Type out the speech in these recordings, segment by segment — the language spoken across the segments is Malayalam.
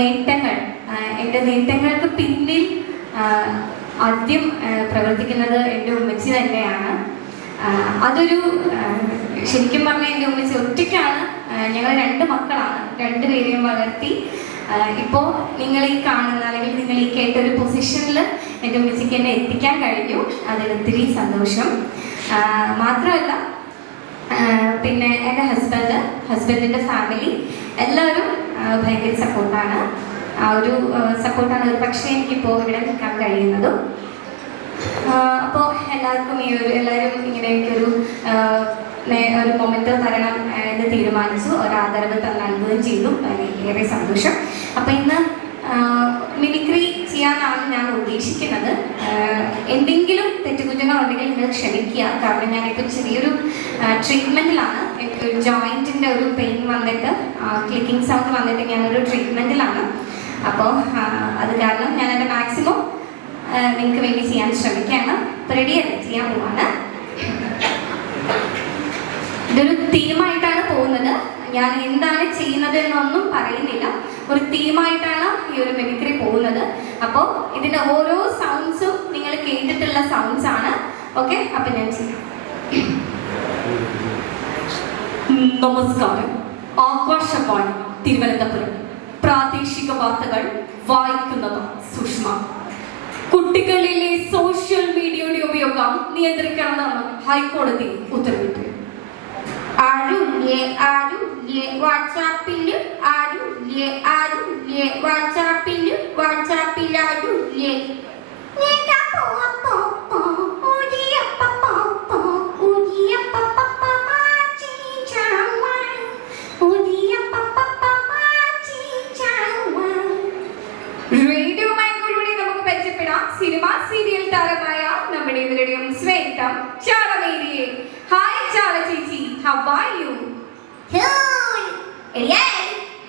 നേട്ടങ്ങൾ, എൻ്റെ നേട്ടങ്ങൾക്ക് പിന്നിൽ ആദ്യം പ്രവർത്തിക്കുന്നത് എൻ്റെ ഉമ്മച്ചി തന്നെയാണ്. അതൊരു ശരിക്കും പറഞ്ഞാൽ എൻ്റെ ഉമ്മച്ചി ഒറ്റയ്ക്കാണ്. ഞങ്ങൾ 2 മക്കളാണ്, 2 പേരെയും വളർത്തി ഇപ്പോൾ നിങ്ങൾ ഈ കാണുന്ന അല്ലെങ്കിൽ നിങ്ങൾ ഈ കേട്ട ഒരു പൊസിഷനിൽ എൻ്റെ ഉമ്മച്ചിക്ക് എന്നെ എത്തിക്കാൻ കഴിഞ്ഞു. അതിൽ ഒത്തിരി സന്തോഷം. മാത്രമല്ല പിന്നെ എൻ്റെ ഹസ്ബൻഡിൻ്റെ ഫാമിലി എല്ലാവരും ഭയങ്കര സപ്പോർട്ടാണ്. ആ ഒരു സപ്പോർട്ടാണ് ഒരു പക്ഷേ എനിക്കിപ്പോൾ ഇവിടെ നിൽക്കാൻ കഴിയുന്നതും. അപ്പോൾ എല്ലാവർക്കും എല്ലാവരും ഇങ്ങനെ എനിക്കൊരു മൊമെന്റ് തരണം എന്ന് തീരുമാനിച്ചു, ഒരു ആദരവ് നൽകുകയും ചെയ്തു. ഏറെ സന്തോഷം. അപ്പം ഇന്ന് മിമിക്രി ചെയ്യാനാണ് ഞാൻ ഉദ്ദേശിക്കുന്നത്. എന്തെങ്കിലും തെറ്റുകുറ്റങ്ങളുണ്ടെങ്കിൽ നിങ്ങൾ ക്ഷമിക്കുക. കാരണം ഞാനിപ്പോൾ ചെറിയൊരു ട്രീറ്റ്മെൻറ്റിലാണ്. എനിക്ക് ജോയിൻറ്റിൻ്റെ ഒരു പെയിൻ വന്നിട്ട് ക്ലിക്കിംഗ് സൗണ്ട് വന്നിട്ട് ഞാനൊരു ട്രീറ്റ്മെൻറ്റിലാണ്. അപ്പോൾ അത് കാരണം ഞാൻ എൻ്റെ മാക്സിമം നിങ്ങൾക്ക് വേണ്ടി ചെയ്യാൻ ശ്രമിക്കുകയാണ്. റെഡിയല്ല, ചെയ്യാൻ പോവാണ്. ഇതൊരു തീമായിട്ടാണ് പോകുന്നത്. ഞാൻ എന്താണ് ചെയ്യുന്നത് എന്നൊന്നും പറയുന്നില്ല. ഒരു തീമായിട്ടാണ് ഈ ഒരു മിമിക്രി പോകുന്നത്. അപ്പോൾ ഇതിൻ്റെ ഓരോ സൗണ്ട്സും നിങ്ങൾ കേട്ടിട്ടുള്ള സൗണ്ട്സ് ആണ്. ഓക്കെ, അപ്പം ഞാൻ ചെയ്യാം. നമസ്കാരം. ആകാശവാണി തിരുവനന്തപുരം. പ്രാദേശിക വാർത്തകൾ വായിക്കുന്നത് സുഷ്മ. കുട്ടികളിലെ സോഷ്യൽ മീഡിയയുടെ ഉപയോഗം നിയന്ത്രിക്കണമെന്ന് ഹൈക്കോടതി ഉത്തരവിട്ടു. വാട്സാപ്പിൽ റേഡിയോ മൈക്കിലൂടെ നമുക്ക് പരിചയപ്പെടാം സിനിമ സീരിയൽ താരമായ നമ്മുടെ ഇവരുടെയും സ്വന്തം ചാളമേരിയെ. ഹായ് ചാള ചേച്ചി, ഹൗ ആർ യു?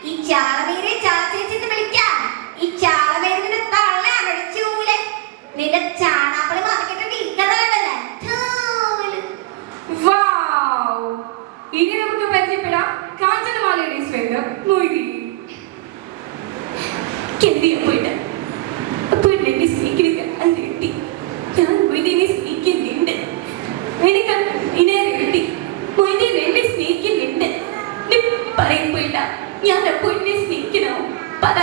ഈ ചാളമേരിയെ ചാള ചേച്ചി എന്ന് വിളിക്കാം. ഈ ചാളമേരിന്റെ തള്ള അടച്ചൂലെ നിന്റെ ചാണാപ്പളി മാർക്കറ്റിൽ ഇരിക്കുന്നതല്ലേ. വൗ! ഇനി നമുക്ക് പരിചയപ്പെടാം കാഞ്ചനമാലയുടെ സ്വന്തം മൊയ്തി. പോയിട്ട് അപ്പോൾ എന്നെ സ്നേഹിക്കുക അല്ലെട്ടി. ഞാൻ മൊയ്തീനെ സ്നേഹിക്കുന്നുണ്ട്. എനിക്ക് ഇനെ റെഡി മൊയ്തീൻ എന്നെ സ്നേഹിക്കുന്നുണ്ട്. പറയപ്പോയില്ല ഞാൻ അപ്പോൾ എന്നെ സ്നേഹിക്കണോ? പറ.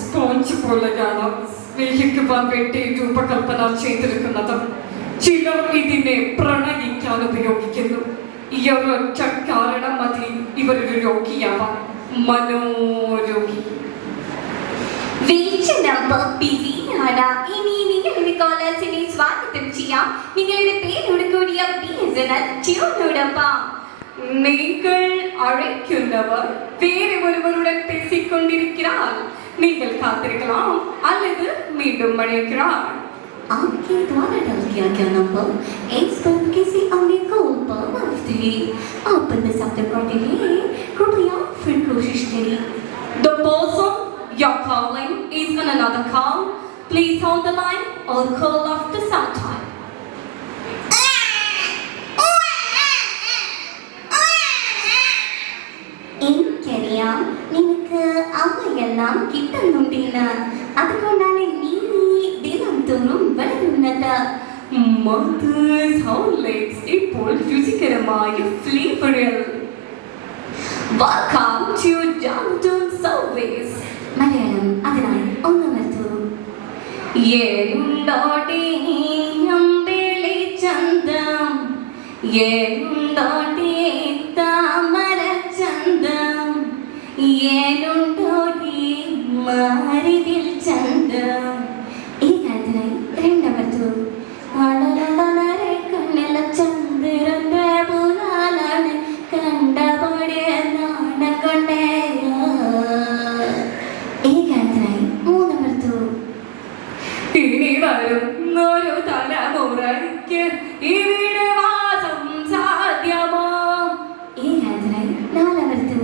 സ്പോഞ്ച് പോലെയാണ് സ്നേഹിക്കുവാൻ വേണ്ടി രൂപകൽപ്പന ചെയ്തിരിക്കുന്നത്. ചിലർ ഇതിനെ പ്രണയിക്കാൻ ഉപയോഗിക്കുന്നു. ഈ ഒരൊറ്റ കാരണം മതി ഇവരൊരു രോഗിയാവാൻ. മനോരോഗി. ഇനി നിങ്ങളുടെ കോളേഴ്സിനെ സ്വാഗതം ചെയ്യാം. നിങ്ങളുടെ പേരോട് കൂടിയ ട്യൂണോടൊപ്പം നിങ്ങൾ അழைക്കുന്നവർ വേറെ ഒരുവരുடன் பேசிக்கொண்டிருக்கிறார். நீங்கள் காத்திருக்கலாம் அல்லது மீண்டும் அழைக்கிறார். आपके द्वारा डाल किया गया नंबर इस पर किसी अन्य कॉल पर मौजूद है. आप अपने शब्द काटे हैं. कृपया फिर कोशिश करें. The person you're calling is on another call. Please hold the line or call after some time. എനിക്കറിയാം നിനക്ക് അവയെല്ലാം കിട്ടുന്നുണ്ടെന്ന്. അതുകൊണ്ടാണ് നീ ദിനം തോറും വളരുന്നത്. Mother's Horlicks ഇപ്പോൾ രുചികരമായ ഫ്ലേവറിൽ. Welcome to Downtown Service. Malayalam അതിനായി ഒന്നമർത്തു. ഏണ്ടോടെ അമ്പിളി ചന്തം, ഏണ്ടോടെ താമര ചന്തം, ഏനുണ്ടോടെ മാരിതിൽ ചന്തം. ഈ കാര്യത്തിനായി രണ്ടമർത്തു. കണ്ണില ചന്ദ്രന്റെ പുലാലാണ് കണ്ടപടിയ നാണം കൊണ്ടേ. ഈ കാര്യത്തിനായി മൂന്നമർത്തു. ഇനി വരുന്നൊരു തലമുറയ്ക്ക് ഇവിടെ വാസം സാധ്യമോ? ഈ കാര്യത്തിനായി നാലമർത്തു.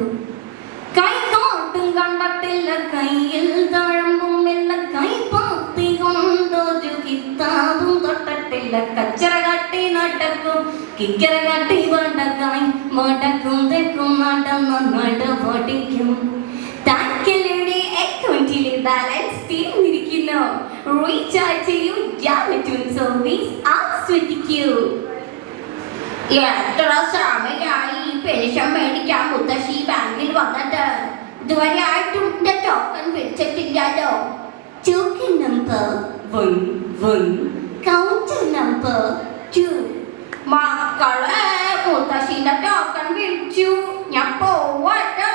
കൈകോട്ടും കണ്ടത്തില്ല കയ്യിൽ തഴമ്പുമില്ല, കൈപ്പാത്തി കൊണ്ടൊരു കിത്താബും തൊട്ടത്തില്ല, കച്ചറ കാട്ടി നടക്കും കിക്കറ കാട്ടി വടക്കായി വടക്കും തെക്കും നടന്ന നട പൊടിക്കും. റീചാർജ് ചെയ്യൂ ജാലറ്റൂൺ സർവീസ് ആസ്വദിക്കൂ. എത്ര സമയമായി ഈ പെൻഷൻ മേടിക്കാൻ മുത്തശ്ശി ബാങ്കിൽ വന്നിട്ട്? ഇതുവരെ ആയിട്ടും എന്റെ ടോക്കൺ വെച്ചിട്ടില്ലല്ലോ. Token number 11, counter number 2. മക്കളെ, മുത്തശ്ശിന്റെ ടോക്കൺ വിളിച്ചു. ഞാൻ പോവാട്ടോ.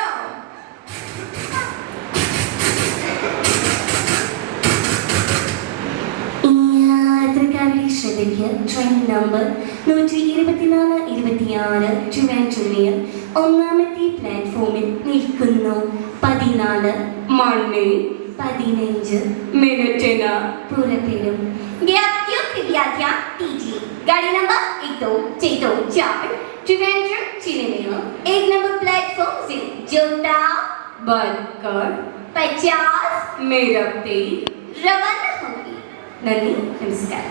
യാത്രക്കാരുടെ ശ്രദ്ധയ്ക്ക് ട്രെയിൻ നമ്പർ 124-26 ട്രിവാൻഡ്രമിൽ ഒന്നാമത്തെ പ്ലാറ്റ്ഫോമിൽ നിൽക്കുന്നു. 14 മണി 15 മിനിറ്റിന് പുറപ്പെടും. गाड़ी नंबर 1264 त्रिवेंद्रम चिन्मय 1 नंबर प्लेटफॉर्म से जोटा बनकर 50 मिनट रवाना होगी. नन्ही नमस्कार.